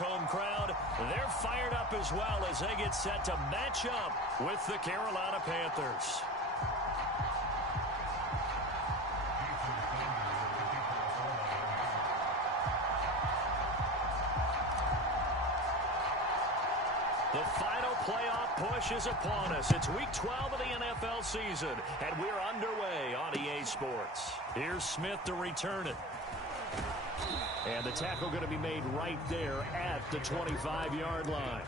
home crowd, they're fired up as well as they get set to match up with the Carolina Panthers. The final playoff push is upon us. It's Week 12 of the NFL season, and we're underway on EA Sports. Here's Smith to return it. And the tackle going to be made right there at the 25-yard line.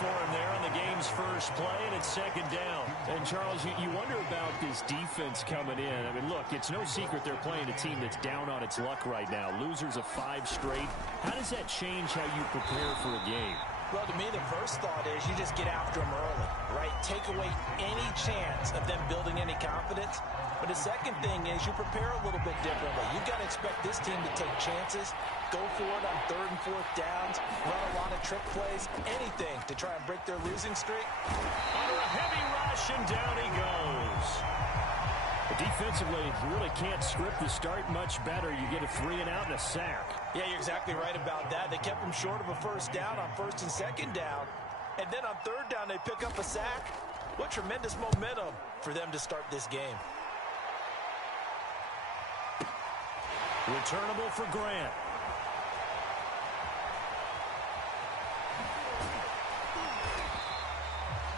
For him there on the game's first play, and it's second down. And, Charles, you wonder about this defense coming in. I mean, look, it's no secret they're playing a team that's down on its luck right now. Losers of 5 straight. How does that change how you prepare for a game? Well, to me, the first thought is you just get after them early, right? Take away any chance of them building any confidence. But the second thing is you prepare a little bit differently. You've got to expect this team to take chances, go for it on 3rd and 4th downs, run a lot of trick plays, anything to try and break their losing streak. Under a heavy rush, and down he goes. But defensively, you really can't script the start much better. You get a 3-and-out and a sack. Yeah, you're exactly right about that. They kept them short of a first down on 1st and 2nd down. And then on 3rd down, they pick up a sack. What tremendous momentum for them to start this game. Returnable for Grant.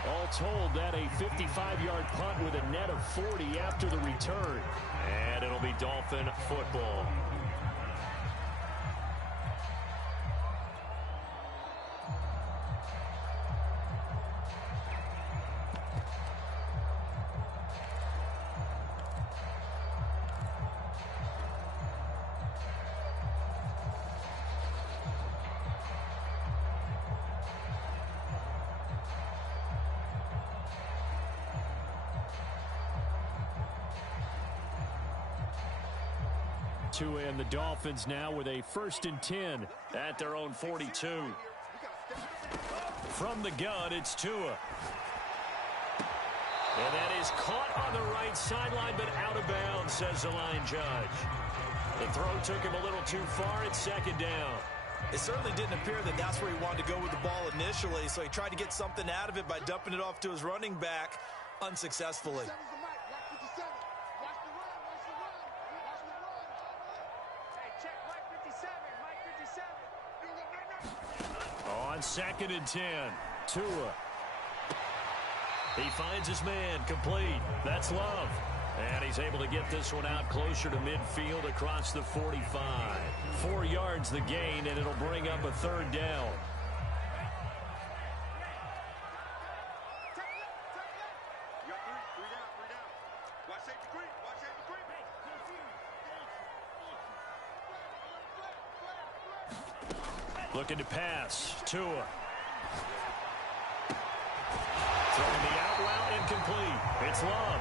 All told, that a 55-yard punt with a net of 40 after the return. And it'll be Dolphin football. And the Dolphins now with a 1st and 10 at their own 42. From the gun, it's Tua. And that is caught on the right sideline, but out of bounds, says the line judge. The throw took him a little too far. It's 2nd down. It certainly didn't appear that that's where he wanted to go with the ball initially, so he tried to get something out of it by dumping it off to his running back unsuccessfully. On 2nd and 10, Tua. He finds his man, complete. That's Love. And he's able to get this one out closer to midfield across the 45. 4 yards the gain, and it'll bring up a 3rd down. Looking to pass. Tua. Throwing the out route, incomplete. It's Love.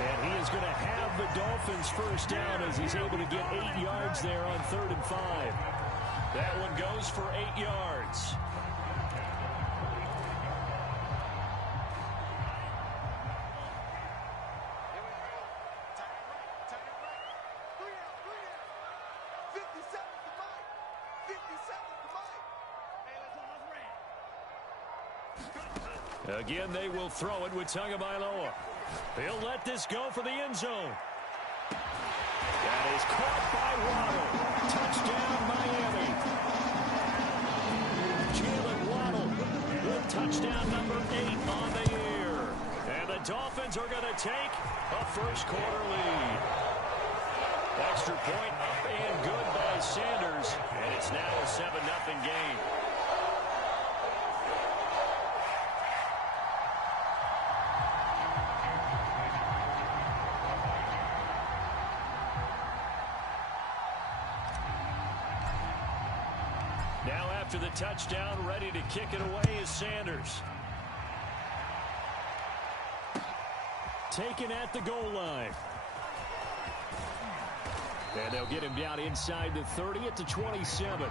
And he is going to have the Dolphins first down as he's able to get 8 yards there on 3rd and 5. That one goes for 8 yards. Again, they will throw it with Tagovailoa. He'll let this go for the end zone. That is caught by Waddle. Touchdown, Miami. Jalen Waddle with touchdown number 8 on the year. And the Dolphins are going to take a first-quarter lead. Extra point up and good by Sanders. And it's now a 7-0 game. after the touchdown. Ready to kick it away is Sanders. Taken at the goal line. And they'll get him down inside the 30 at the 27.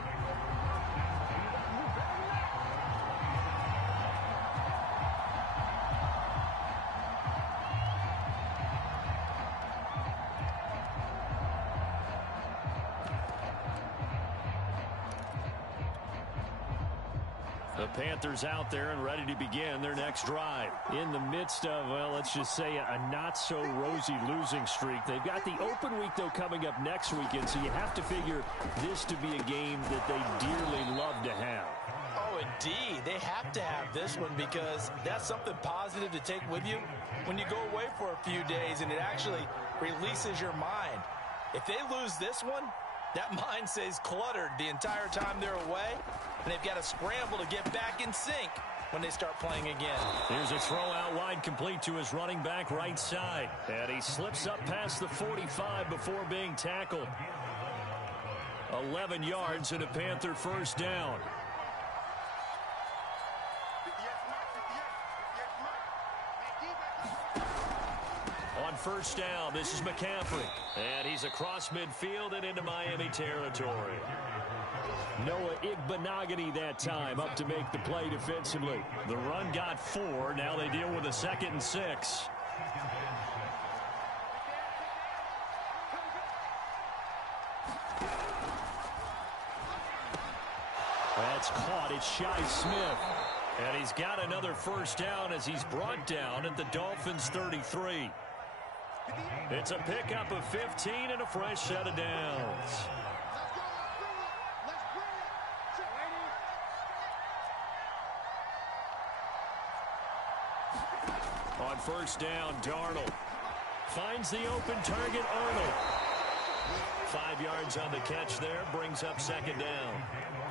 The Panthers out there and ready to begin their next drive. In the midst of, well, let's just say a not-so-rosy losing streak. They've got the open week, though, coming up next weekend, so you have to figure this to be a game that they dearly love to have. Oh, indeed. They have to have this one because that's something positive to take with you when you go away for a few days, and it actually releases your mind. If they lose this one, that mind stays cluttered the entire time they're away, and they've got to scramble to get back in sync when they start playing again. Here's a throw out wide, complete to his running back right side. And he slips up past the 45 before being tackled. 11 yards and a Panther first down. On first down, this is McCaffrey. And he's across midfield and into Miami territory. Noah Igbenogany that time up to make the play defensively. The run got 4. Now they deal with a 2nd and 6. That's caught. It's Shi Smith. And he's got another first down as he's brought down at the Dolphins' 33. It's a pickup of 15 and a fresh set of downs. On first down, Darnold finds the open target, Arnold. 5 yards on the catch there, brings up 2nd down.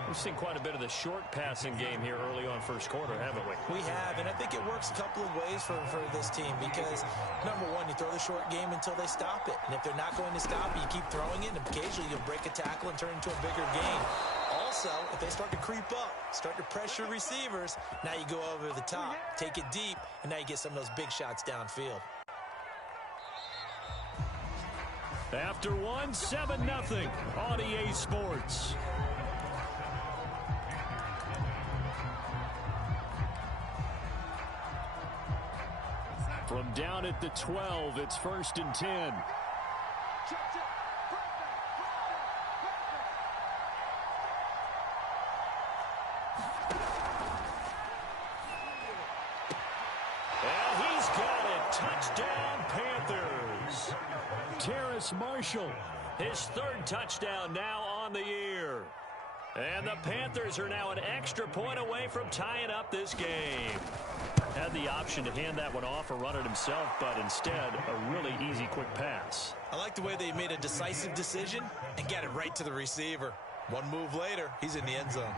We've seen quite a bit of the short passing game here early on first quarter, haven't we? We have, and I think it works a couple of ways for this team because, number one, you throw the short game until they stop it. And if they're not going to stop it, you keep throwing it, and occasionally you'll break a tackle and turn it into a bigger game. Also, if they start to creep up, start to pressure receivers, now you go over the top, take it deep, and now you get some of those big shots downfield. After one, 7-0 on EA Sports. From down at the 12, it's 1st and 10. And he's got it. Touchdown, Panthers. Terrace Marshall, his 3rd touchdown now on the year. And the Panthers are now an extra point away from tying up this game. Had the option to hand that one off or run it himself, but instead, a really easy, quick pass. I like the way they made a decisive decision and got it right to the receiver. One move later, he's in the end zone.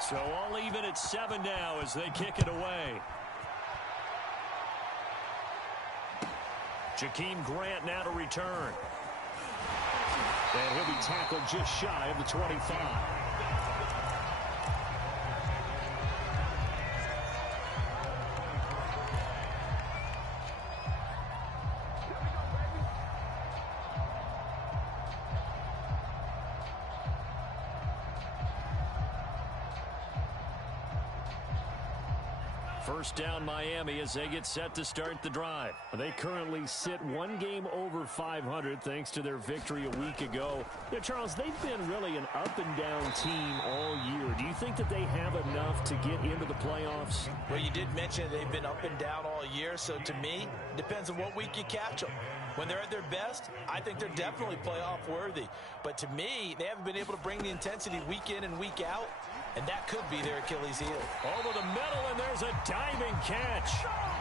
So all even at 7 now as they kick it away. Jakeem Grant now to return. And he'll be tackled just shy of the 25. First down Miami as they get set to start the drive. They currently sit 1 game over 500 thanks to their victory a week ago. Yeah, Charles, they've been really an up-and-down team all year. Do you think that they have enough to get into the playoffs? Well, you did mention they've been up and down all year, so to me, it depends on what week you catch them. When they're at their best, I think they're definitely playoff worthy. But to me, they haven't been able to bring the intensity week in and week out. And that could be their Achilles heel. Over the middle, and there's a diving catch.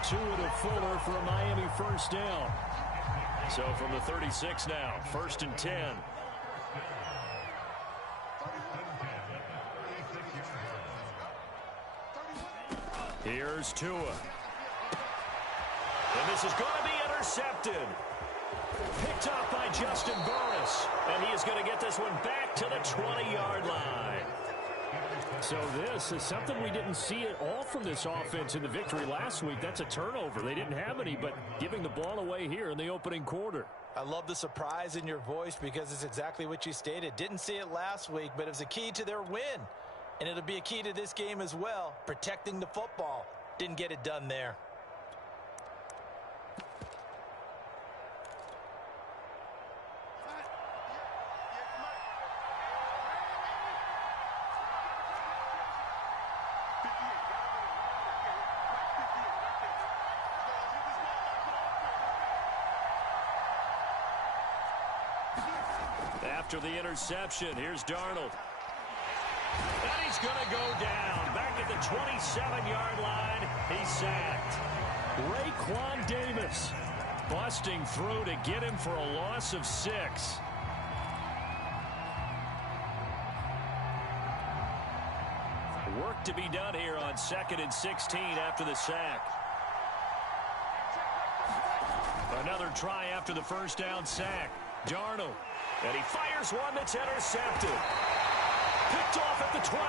To Fuller for a Miami first down. So from the 36 now, 1st and 10. Here's Tua. And this is going to be intercepted. Picked off by Justin Burris. And he is going to get this one back to the 20-yard line. So this is something we didn't see at all from this offense in the victory last week. That's a turnover. They didn't have any, but giving the ball away here in the opening quarter. I love the surprise in your voice because it's exactly what you stated. Didn't see it last week, but it was a key to their win. And it'll be a key to this game as well, protecting the football. Didn't get it done there. After the interception, here's Darnold. And he's going to go down. Back at the 27-yard line, he's sacked. Raekwon Davis Busting through to get him for a loss of 6. Work to be done here on 2nd and 16 after the sack. Another try after the first down sack. Darnold. And he fires one that's intercepted. Picked off at the 12.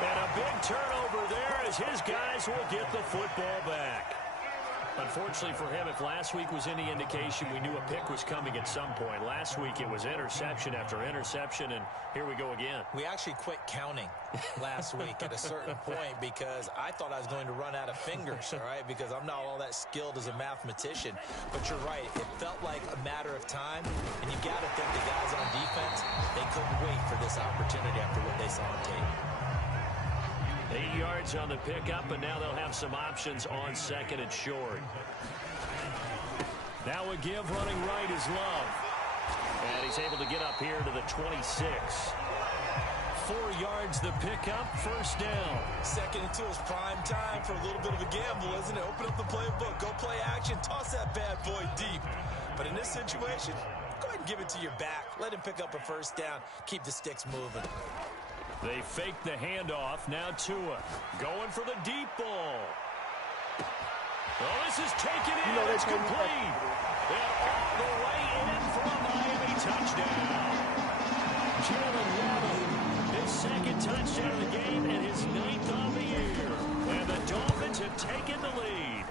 And a big turnover there as his guys will get the football back. Unfortunately for him, if last week was any indication, we knew a pick was coming at some point. Last week it was interception after interception, and here we go again. We actually quit counting last week at a certain point because I thought I was going to run out of fingers, all right, because I'm not all that skilled as a mathematician. But you're right. It felt like a matter of time, and you got to think the guys on defense, they couldn't wait for this opportunity after what they saw on tape. 8 yards on the pickup, and now they'll have some options on 2nd and short. Now a give running right is Love. And he's able to get up here to the 26. 4 yards the pickup, first down. 2nd and 2 is prime time for a little bit of a gamble, isn't it? Open up the playbook, go play action, toss that bad boy deep. But in this situation, go ahead and give it to your back. Let him pick up a first down. Keep the sticks moving. They fake the handoff. Now Tua going for the deep ball. Well, this is taken in. It's complete. And all the way in for a Miami touchdown. Jalen Waddle, his 2nd touchdown of the game and his 9th of the year. And the Dolphins have taken the lead.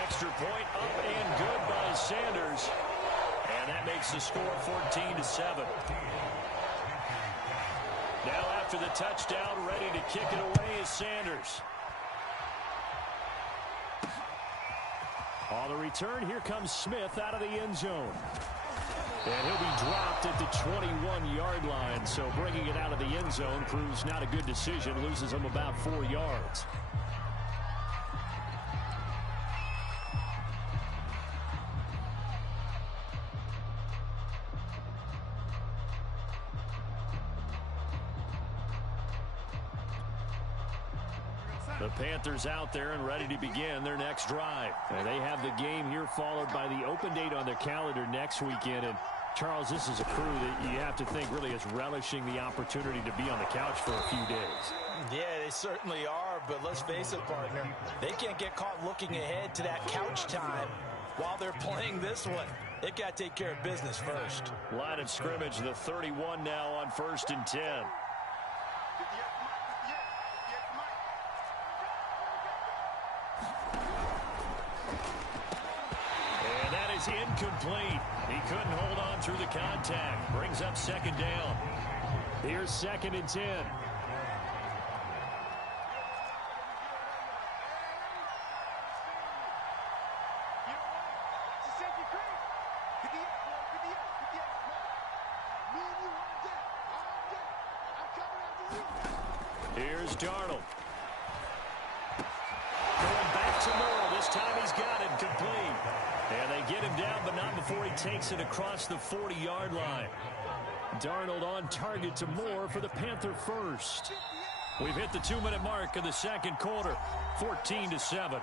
Extra point up and good by Sanders. And that makes the score 14-7. Now after the touchdown, ready to kick it away is Sanders. On the return, here comes Smith out of the end zone. And he'll be dropped at the 21-yard line, so bringing it out of the end zone proves not a good decision, loses him about 4 yards. The Panthers out there and ready to begin their next drive. And they have the game here followed by the open date on their calendar next weekend. And, Charles, this is a crew that you have to think really is relishing the opportunity to be on the couch for a few days. Yeah, they certainly are, but let's face it, partner. They can't get caught looking ahead to that couch time while they're playing this one. They've got to take care of business first. Line of scrimmage, the 31 now on 1st and 10. Incomplete. He couldn't hold on through the contact. Brings up 2nd down. Here's 2nd and 10. Here's Darnold. Going back to Moore. This time he's got it complete. And they get him down, but not before he takes it across the 40-yard line. Darnold on target to Moore for the Panther first. We've hit the 2-minute mark of the 2nd quarter, 14-7.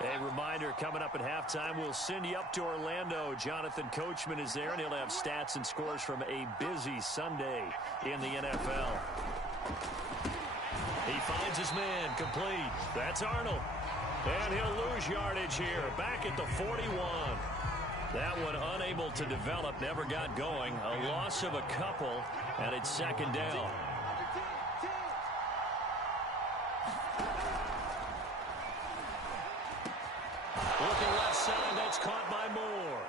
A reminder, coming up at halftime, we'll send you up to Orlando. Jonathan Coachman is there, and he'll have stats and scores from a busy Sunday in the NFL. He finds his man complete. That's Arnold. And he'll lose yardage here, back at the 41. That one unable to develop, never got going. A loss of a couple, and it's second down. Looking left side, that's caught by Moore.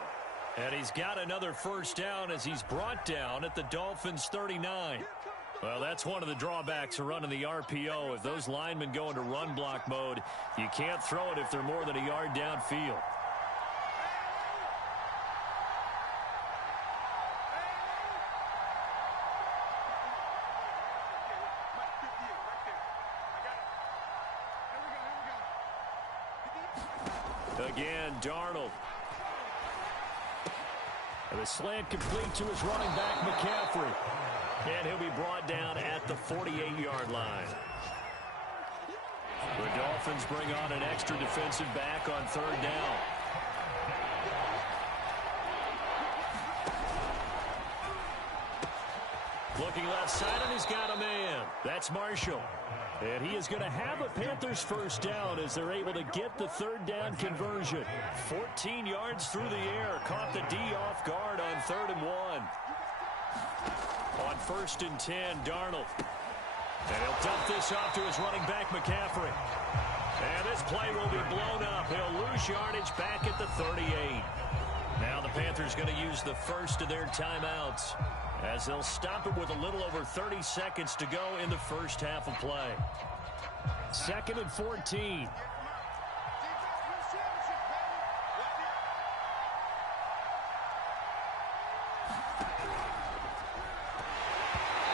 And he's got another first down as he's brought down at the Dolphins' 39. Well, that's one of the drawbacks of running the RPO. If those linemen go into run block mode, you can't throw it if they're more than a yard downfield. Again, Darnold. And the slant complete to his running back, McCaffrey. And he'll be brought down at the 48-yard line. The Dolphins bring on an extra defensive back on third down. Looking left side, and he's got a man. That's Marshall. And he is going to have a Panthers first down as they're able to get the third down conversion. 14 yards through the air. Caught the D off guard on 3rd and 1. On 1st and 10, Darnold. And he'll dump this off to his running back, McCaffrey. And this play will be blown up. He'll lose yardage back at the 38. Now the Panthers going to use the first of their timeouts, as they'll stop it with a little over 30 seconds to go in the first half of play. 2nd and 14.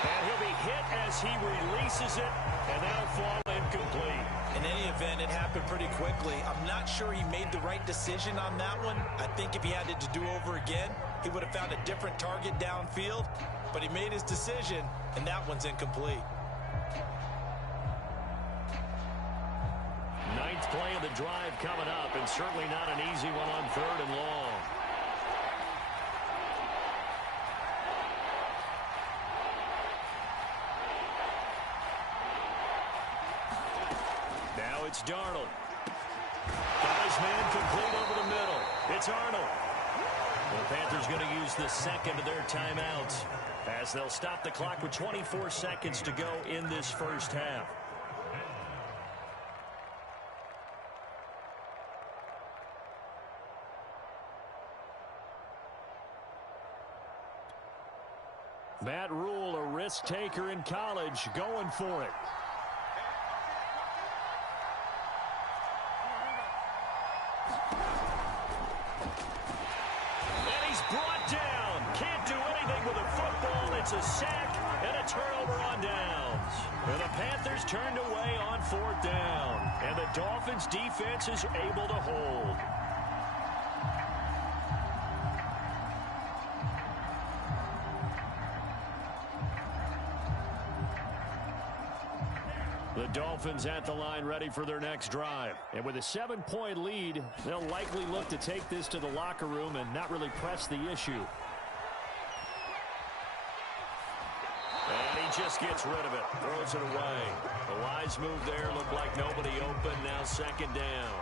And he'll be hit as he releases it, and that'll fall incomplete. In any event, it happened pretty quickly. I'm not sure he made the right decision on that one. I think if he had it to do over again, he would have found a different target downfield. But he made his decision, and that one's incomplete. 9th play of the drive coming up, and certainly not an easy one on 3rd and long. Now it's Darnold. Got his man complete over the middle. It's Arnold. The Panthers going to use the second of their timeouts, as they'll stop the clock with 24 seconds to go in this first half. Matt Rule, a risk taker in college, going for it. And he's brought down. Can't do anything with a football. It's a sack and a turnover on downs. And the Panthers turned away on 4th down. And the Dolphins defense is able to hold. The Dolphins at the line ready for their next drive. And with a 7-point lead, they'll likely look to take this to the locker room and not really press the issue. And he just gets rid of it, throws it away. The wise move there, looked like nobody open, now 2nd down.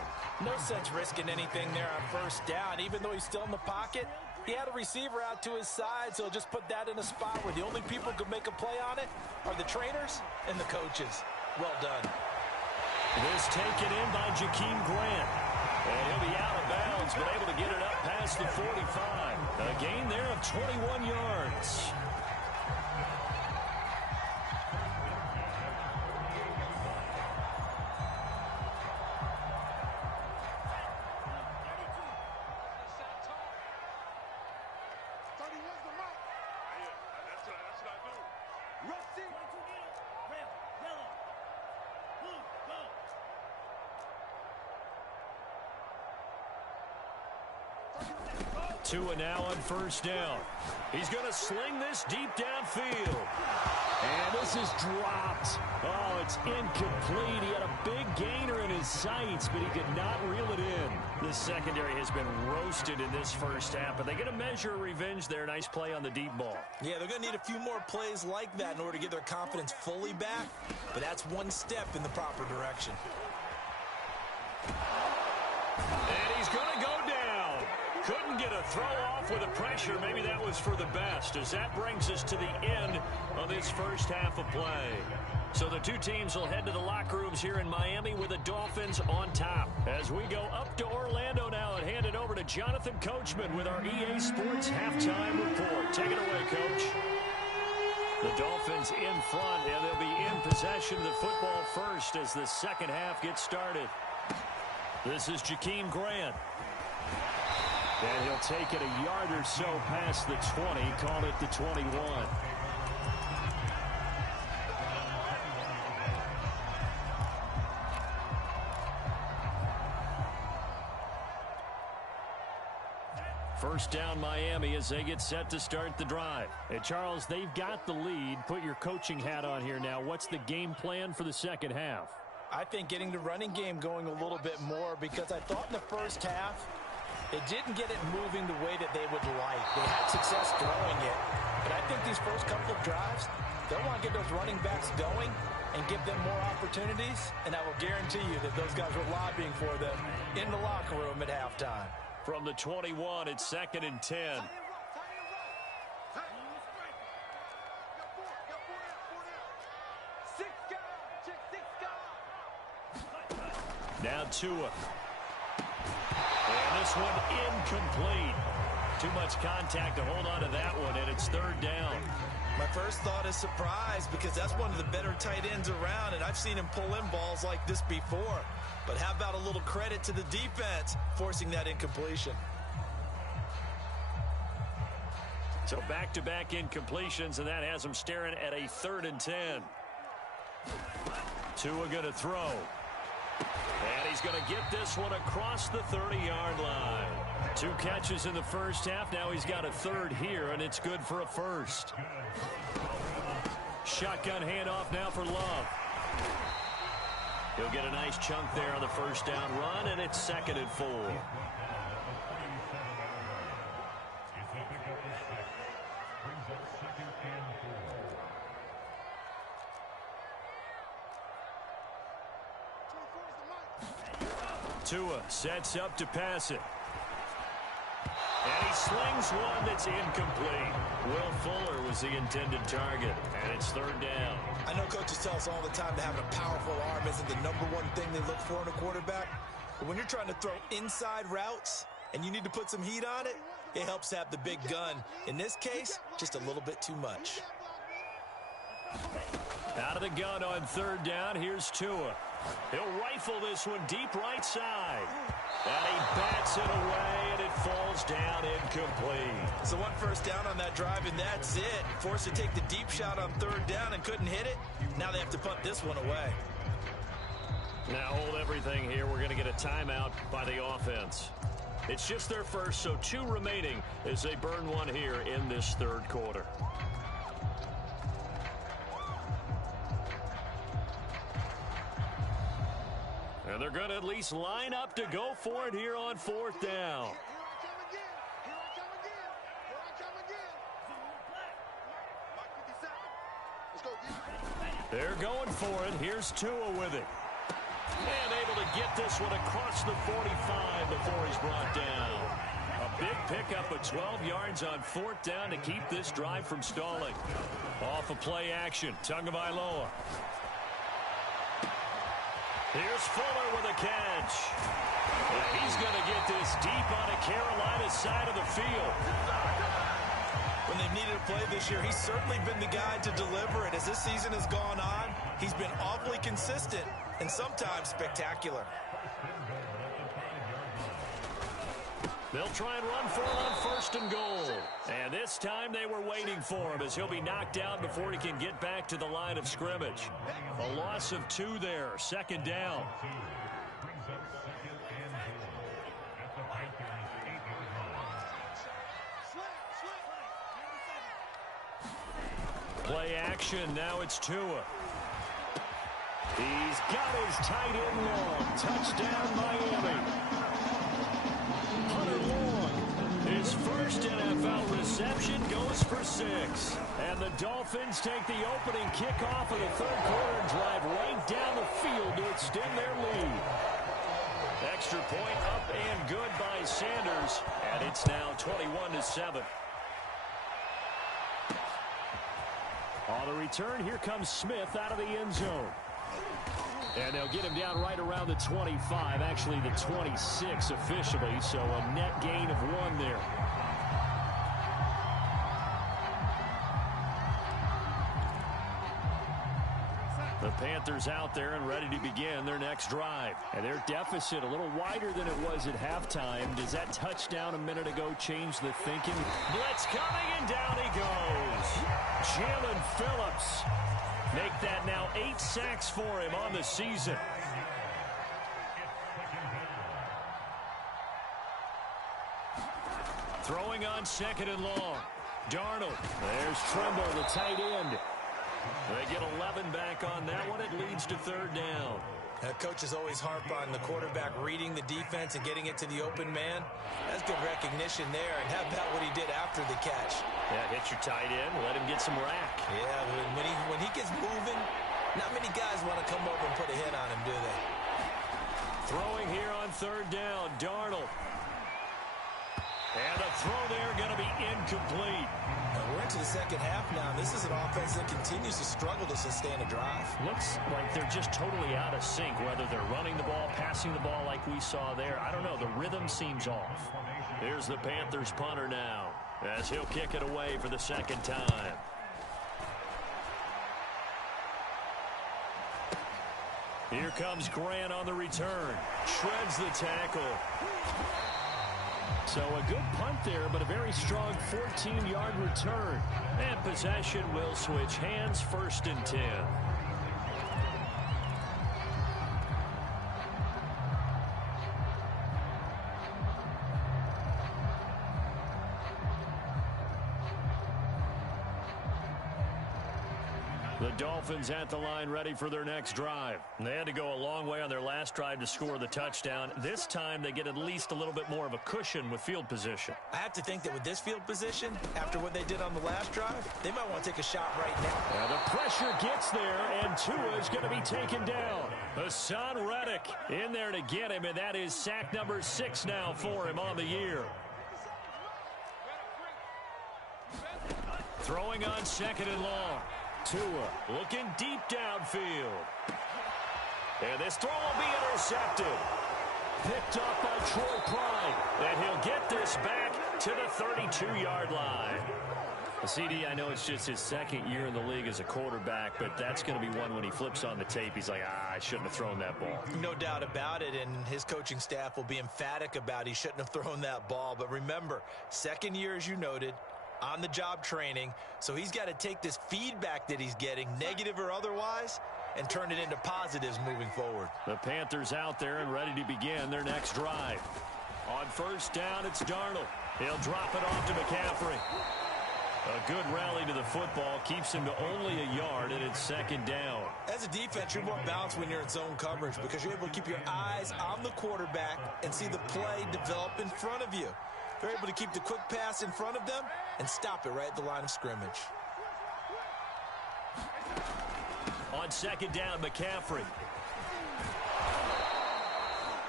No sense risking anything there on 1st down. Even though he's still in the pocket, he had a receiver out to his side, so he'll just put that in a spot where the only people who can make a play on it are the trainers and the coaches. Well done. This taken in by Jakeem Grant. And he'll be out of bounds, but able to get it up past the 45. A gain there of 21 yards. Tua now on 1st down. He's going to sling this deep downfield. And this is dropped. Oh, it's incomplete. He had a big gainer in his sights, but he could not reel it in. The secondary has been roasted in this first half, but they get a measure of revenge there. Nice play on the deep ball. Yeah, they're going to need a few more plays like that in order to get their confidence fully back, but that's one step in the proper direction. And he's going to go down. Couldn't get a throw off with the pressure. Maybe that was for the best, as that brings us to the end of this first half of play. So the two teams will head to the locker rooms here in Miami with the Dolphins on top. As we go up to Orlando now and hand it over to Jonathan Coachman with our EA Sports Halftime Report. Take it away, Coach. The Dolphins in front, and they'll be in possession of the football first as the second half gets started. This is Jakeem Grant. And he'll take it a yard or so past the 20, call it the 21. First down Miami as they get set to start the drive. Hey, Charles, they've got the lead. Put your coaching hat on here now. What's the game plan for the second half? I think getting the running game going a little bit more, because I thought in the first half it didn't get it moving the way that they would like. They had success throwing it, but I think these first couple of drives, they'll want to get those running backs going and give them more opportunities, and I will guarantee you that those guys were lobbying for them in the locker room at halftime. From the 21, it's 2nd and 10. Now Tua. And this one incomplete. Too much contact to hold on to that one, and it's 3rd down. My first thought is surprise, because that's one of the better tight ends around, and I've seen him pull in balls like this before. But how about a little credit to the defense forcing that incompletion? So back-to-back incompletions, and that has them staring at a 3rd and 10. Tua going to throw. And he's going to get this one across the 30-yard line. 2 catches in the first half. Now he's got a 3rd here, and it's good for a 1st. Shotgun handoff now for Love. He'll get a nice chunk there on the first down run, and it's 2nd and 4. Tua sets up to pass it. And he slings one that's incomplete. Will Fuller was the intended target, and it's 3rd down. I know coaches tell us all the time that having a powerful arm isn't the #1 thing they look for in a quarterback. But when you're trying to throw inside routes and you need to put some heat on it, it helps to have the big gun. In this case, just a little bit too much. Out of the gun on 3rd down, here's Tua. He'll rifle this one deep right side. And he bats it away, and it falls down incomplete. So 1 first down on that drive, and that's it. Forced to take the deep shot on 3rd down and couldn't hit it. Now they have to punt this one away. Now hold everything here. We're going to get a timeout by the offense. It's just their first, so 2 remaining as they burn one here in this 3rd quarter. And they're going to at least line up to go for it here on 4th down. They're going for it. Here's Tua with it. And able to get this one across the 45 before he's brought down. A big pickup of 12 yards on 4th down to keep this drive from stalling. Off of play action. Tagovailoa. Here's Fuller with a catch. And he's going to get this deep on a Carolina side of the field. When they've needed a play this year, he's certainly been the guy to deliver it. As this season has gone on, he's been awfully consistent and sometimes spectacular. They'll try and run for it on 1st and goal. And this time they were waiting for him as he'll be knocked down before he can get back to the line of scrimmage. A loss of 2 there, 2nd down. Play action, now it's Tua. He's got his tight end long. Touchdown, Miami. His first NFL reception goes for 6. And the Dolphins take the opening kickoff of the 3rd quarter and drive right down the field to extend their lead. Sanders, and it's now 21-7. On the return, here comes Smith out of the end zone. And they'll get him down right around the 25, actually the 26 officially, so a net gain of 1 there. The Panthers out there and ready to begin their next drive. And their deficit a little wider than it was at halftime. Does that touchdown a minute ago change the thinking? Blitz coming, and down he goes. Jalen Phillips. Make that now 8 sacks for him on the season. Throwing on 2nd and long. Darnold. There's Trimble, the tight end. They get 11 back on that one. It leads to 3rd down. Coaches always harp on the quarterback reading the defense and getting it to the open man. That's good recognition there. And how about what he did after the catch? Yeah, hit your tight end, let him get some rack. Yeah, when he gets moving, not many guys want to come over and put a hit on him, do they? Throwing here on 3rd down, Darnold. And a throw there going to be incomplete. We're into the second half now. This is an offense that continues to struggle to sustain a drive. Looks like they're just totally out of sync, whether they're running the ball, passing the ball like we saw there. I don't know. The rhythm seems off. Here's the Panthers punter now, as he'll kick it away for the 2nd time. Here comes Grant on the return. Shreds the tackle. So a good punt there, but a very strong 14-yard return. And possession will switch hands, 1st and 10. The Dolphins at the line ready for their next drive. They had to go a long way on their last drive to score the touchdown. This time they get at least a little bit more of a cushion with field position. I have to think that with this field position, after what they did on the last drive, they might want to take a shot right now. The pressure gets there, and Tua is going to be taken down. Hassan Reddick in there to get him, and that is sack number 6 now for him on the year. Throwing on 2nd and long. Tua looking deep downfield. And this throw will be intercepted. Picked up by Troy Pride. And he'll get this back to the 32-yard line. CD, I know it's just his 2nd year in the league as a quarterback, but that's going to be one when he flips on the tape. He's like, I shouldn't have thrown that ball. No doubt about it, and his coaching staff will be emphatic about he shouldn't have thrown that ball. But remember, 2nd year, as you noted, on-the-job training, so he's got to take this feedback that he's getting, negative or otherwise, and turn it into positives moving forward. The Panthers out there and ready to begin their next drive. On 1st down, it's Darnold. He'll drop it off to McCaffrey. A good rally to the football keeps him to only a yard, and it's 2nd down. As a defense, you're more balanced when you're in zone coverage because you're able to keep your eyes on the quarterback and see the play develop in front of you. They're able to keep the quick pass in front of them and stop it right at the line of scrimmage. On 2nd down, McCaffrey.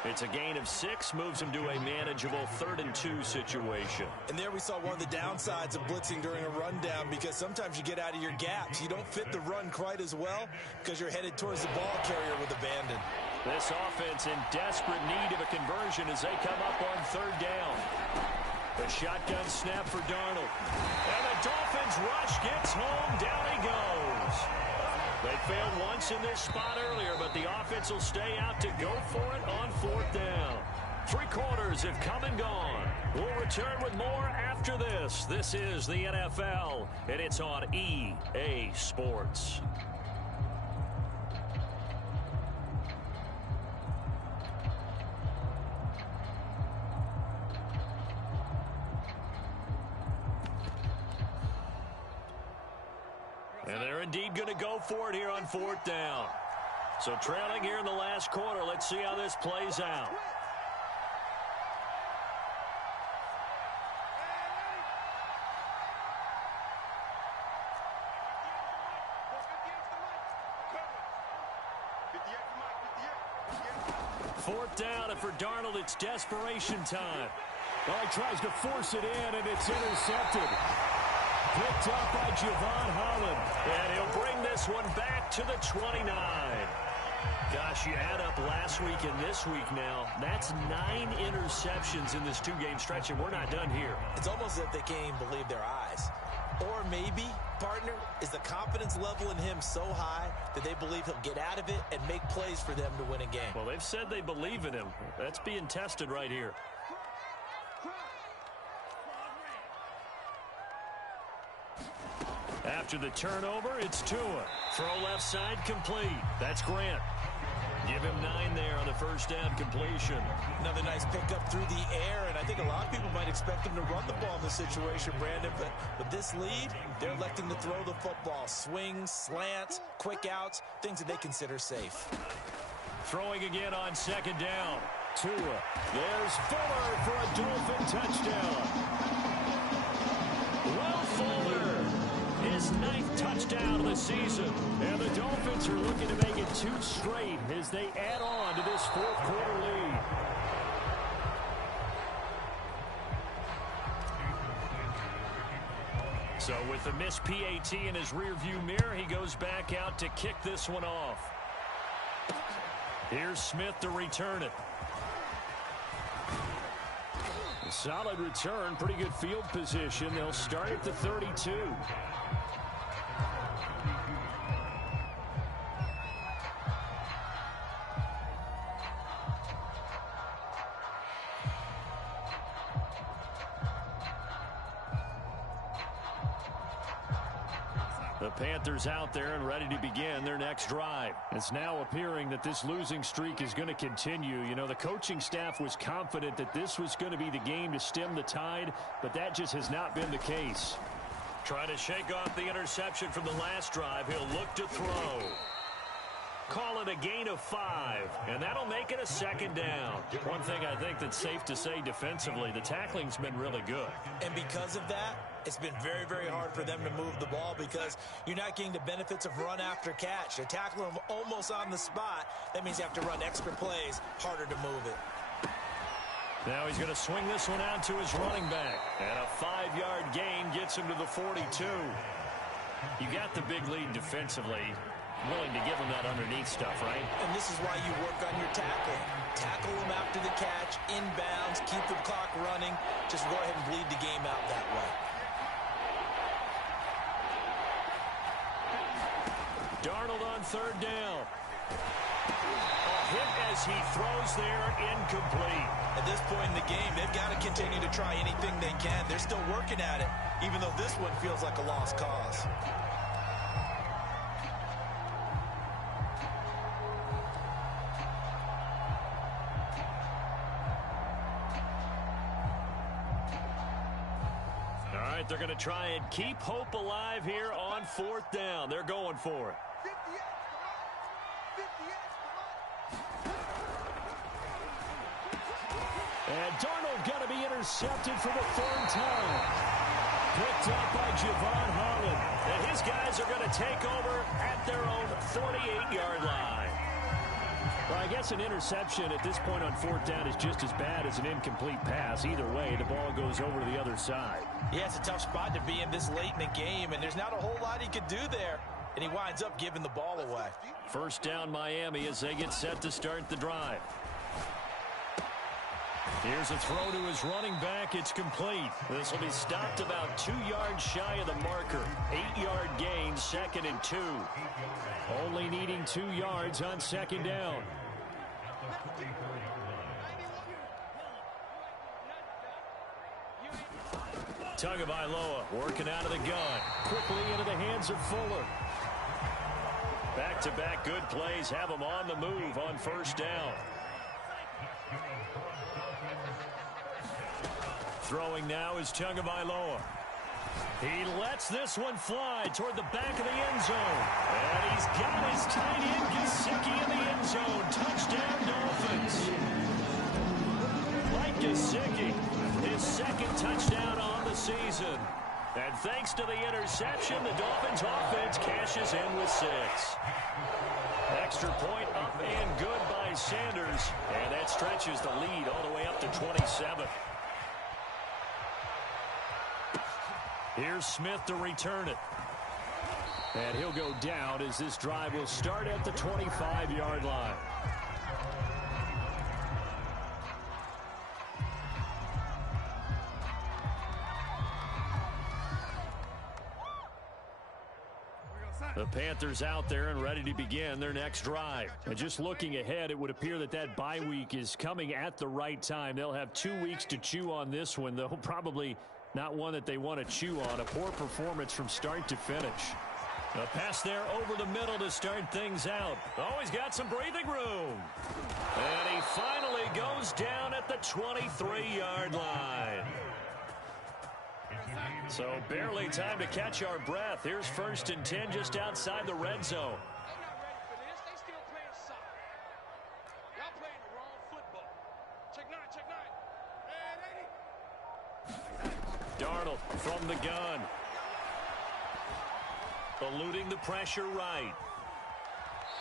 It's a gain of 6, moves him to a manageable 3rd and 2 situation. And there we saw one of the downsides of blitzing during a rundown because sometimes you get out of your gaps. You don't fit the run quite as well because you're headed towards the ball carrier with abandon. This offense in desperate need of a conversion as they come up on 3rd down. The shotgun snap for Darnold. And the Dolphins rush gets home. Down he goes. They failed once in this spot earlier, but the offense will stay out to go for it on 4th down. 3 quarters have come and gone. We'll return with more after this. This is the NFL, and it's on EA Sports. And they're indeed going to go for it here on 4th down. So trailing here in the last quarter. Let's see how this plays out. Fourth down, and for Darnold, it's desperation time. Well, he tries to force it in, and it's intercepted. Picked up by Javon Holland. And he'll bring this one back to the 29. Gosh, you add up last week and this week now. That's 9 interceptions in this 2-game stretch, and we're not done here. It's almost as if they can't even believe their eyes. Or maybe, partner, is the confidence level in him so high that they believe he'll get out of it and make plays for them to win a game. Well, they've said they believe in him. That's being tested right here. After the turnover, it's Tua. Throw left side complete. That's Grant. Give him 9 there on the first down completion. Another nice pickup through the air, and I think a lot of people might expect him to run the ball in this situation, Brandon, but with this lead, they're electing to throw the football. Swings, slants, quick outs, things that they consider safe. Throwing again on second down. Tua. There's Fuller for a Dolphin touchdown. Will Fuller, his 9th touchdown of the season. And the Dolphins are looking to make it 2 straight as they add on to this 4th quarter lead. So with the missed PAT in his rearview mirror, he goes back out to kick this one off. Here's Smith to return it. A solid return, pretty good field position. They'll start at the 32. The Panthers out there and ready to begin their next drive. It's now appearing that this losing streak is going to continue. You know, the coaching staff was confident that this was going to be the game to stem the tide, but that just has not been the case. Trying to shake off the interception from the last drive. He'll look to throw. Call it a gain of 5, and that'll make it a second down. One thing I think that's safe to say defensively, the tackling's been really good. And because of that, it's been very, very hard for them to move the ball because you're not getting the benefits of run after catch. They're tackling them almost on the spot. That means you have to run extra plays, harder to move it. Now he's going to swing this one out to his running back. And a 5-yard gain gets him to the 42. You got the big lead defensively. Willing to give him that underneath stuff, right? And this is why you work on your tackling. Tackle them after the catch, inbounds, keep the clock running. Just go ahead and bleed the game out that way. Darnold on 3rd down. A hit as he throws there, incomplete. At this point in the game, they've got to continue to try anything they can. They're still working at it, even though this one feels like a lost cause. They're going to try and keep hope alive here on 4th down. They're going for it. And Darnold going to be intercepted for the 3rd time. Picked up by Javon Holland. And his guys are going to take over at their own 48-yard line. Well, I guess an interception at this point on 4th down is just as bad as an incomplete pass. Either way, the ball goes over to the other side. Yeah, it's a tough spot to be in this late in the game, and there's not a whole lot he could do there. And he winds up giving the ball away. 1st down Miami as they get set to start the drive. Here's a throw to his running back. It's complete. This will be stopped about 2 yards shy of the marker. 8-yard gain, 2nd and 2. Only needing 2 yards on 2nd down. Tagovailoa working out of the gun. Quickly into the hands of Fuller. Back-to-back good plays have him on the move on 1st down. Throwing now is Tagovailoa. He lets this one fly toward the back of the end zone. And he's got his tight end Gesicki in the end zone. Touchdown, Dolphins. Mike Gesicki, his 2nd touchdown on the season. And thanks to the interception, the Dolphins offense cashes in with 6. Extra point up and good by Sanders. And that stretches the lead all the way up to 27. Here's Smith to return it. And he'll go down as this drive will start at the 25-yard line. The Panthers out there and ready to begin their next drive. And just looking ahead, it would appear that that bye week is coming at the right time. They'll have 2 weeks to chew on this one, though probably not one that they want to chew on. A poor performance from start to finish. A pass there over the middle to start things out. Oh, he's got some breathing room. And he finally goes down at the 23-yard line. So barely time to catch our breath. Here's 1st and 10 just outside the red zone. They still playing soccer. Y'all playing the wrong football. Check nine. Darnold from the gun. Eluding the pressure right.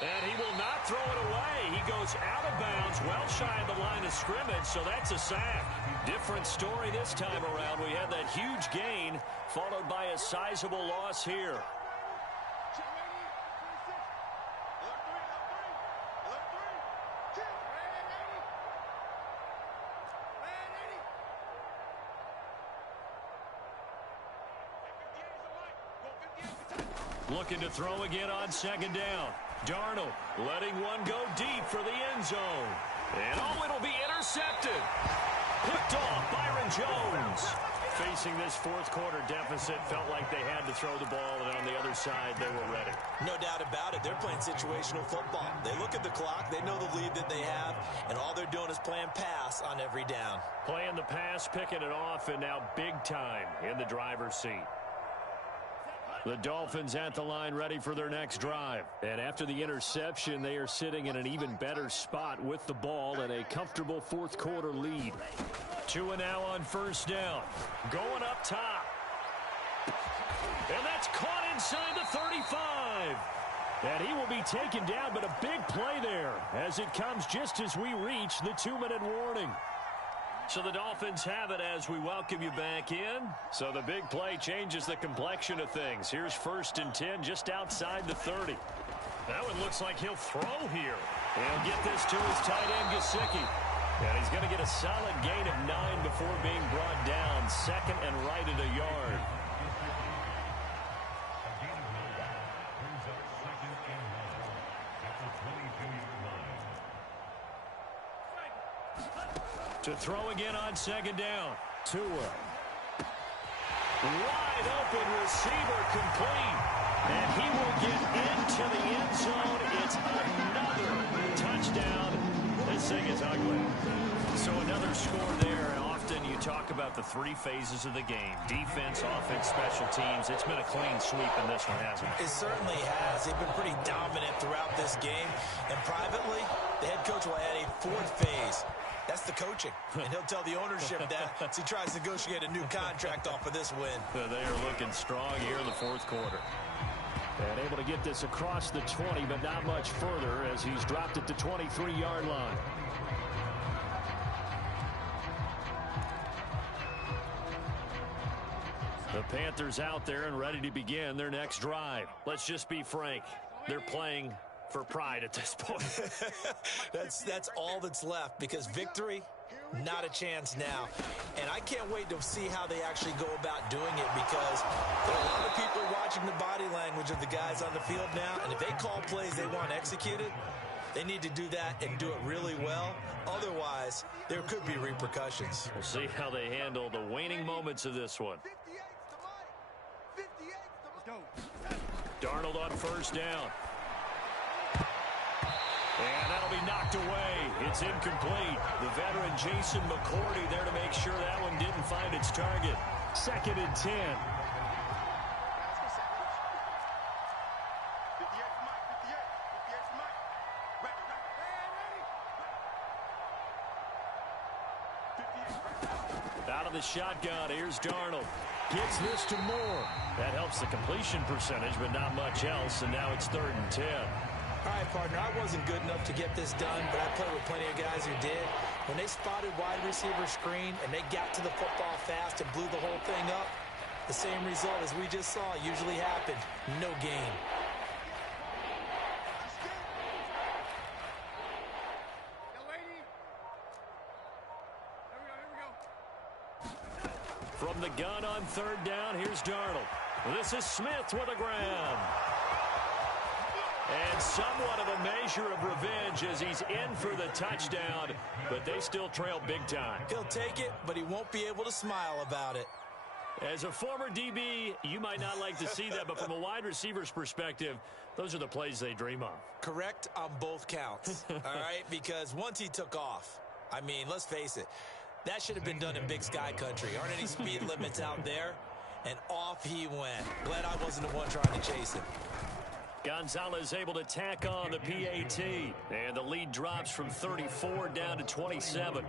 And he will not throw it away. He goes out of bounds, well shy of the line of scrimmage, so that's a sack. Different story this time around. We had that huge gain, followed by a sizable loss here. Looking to throw again on 2nd down. Darnold letting one go deep for the end zone. And oh, it'll be intercepted. Picked off Byron Jones. Facing this 4th quarter deficit, felt like they had to throw the ball, and on the other side, they were ready. No doubt about it. They're playing situational football. They look at the clock. They know the lead that they have, and all they're doing is playing pass on every down. Playing the pass, picking it off, and now big time in the driver's seat. The Dolphins at the line ready for their next drive. And after the interception, they are sitting in an even better spot with the ball and a comfortable 4th quarter lead. 2 now on 1st down. Going up top. And that's caught inside the 35. And he will be taken down, but a big play there as it comes just as we reach the 2-minute warning. So the Dolphins have it as we welcome you back in. So the big play changes the complexion of things. Here's 1st and 10 just outside the 30. That one looks like he'll throw here. He'll get this to his tight end, Gesicki. And he's going to get a solid gain of 9 before being brought down. 2nd and right at a yard. To throw again on 2nd down. Tua. Wide open receiver complete. And he will get into the end zone. It's another touchdown. This thing is ugly. So another score there. Often you talk about the 3 phases of the game. Defense, offense, special teams. It's been a clean sweep in this one, hasn't it? It certainly has. They've been pretty dominant throughout this game. And privately, the head coach will add a 4th phase. That's the coaching. And he'll tell the ownership that as he tries to negotiate a new contract off of this win. They are looking strong here in the 4th quarter. And able to get this across the 20, but not much further as he's dropped at the 23-yard line. The Panthers out there and ready to begin their next drive. Let's just be frank. They're playing for pride at this point. That's all that's left, because victory, not a chance now. And I can't wait to see how they actually go about doing it, because there are a lot of people watching the body language of the guys on the field now, and if they call plays they want executed, they need to do that and do it really well. Otherwise, there could be repercussions. We'll see how they handle the waning moments of this one. Darnold on 1st down. And that'll be knocked away. It's incomplete. The veteran Jason McCourty there to make sure that one didn't find its target. 2nd and 10. Out of the shotgun, here's Darnold. Gets this to Moore. That helps the completion percentage, but not much else, and now it's 3rd and 10. All right, partner, I wasn't good enough to get this done, but I played with plenty of guys who did. When they spotted wide receiver screen and they got to the football fast and blew the whole thing up, The same result as we just saw usually happened. No gain. From the gun on third down, here's Darnold. This is Smith with a grab. And somewhat of a measure of revenge as he's in for the touchdown, but they still trail big time. He'll take it, but he won't be able to smile about it. As a former DB, you might not like to see that, but from a wide receiver's perspective, those are the plays they dream of. Correct on both counts, all right? Because once he took off, I mean, let's face it, that should have been done in Big Sky country. Aren't any speed limits out there? And off he went. Glad I wasn't the one trying to chase him. Gonzalez able to tack on the PAT, and the lead drops from 34 down to 27.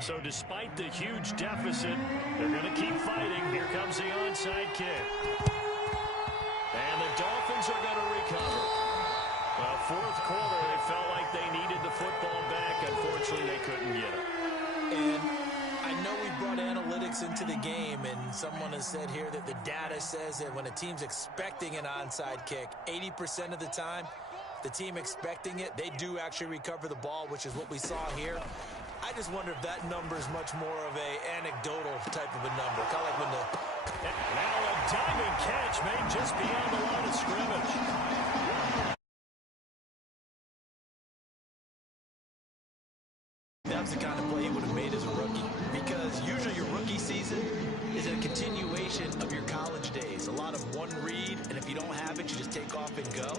So despite the huge deficit, they're going to keep fighting. Here comes the onside kick. And the Dolphins are going to recover. Well, fourth quarter, they felt like they needed the football back. Unfortunately, they couldn't get it. And I know we brought analytics into the game, and someone has said here that the data says that when a team's expecting an onside kick, 80% of the time, the team expecting it, they do actually recover the ball, which is what we saw here. I just wonder if that number is much more of a anecdotal type of a number. Kind of like when the... Now a diving catch made just beyond the line of scrimmage. That's the kind of play he would have made as a rookie. Because usually your rookie season is a continuation of your college days. A lot of one read, and if you don't have it, you just take off and go.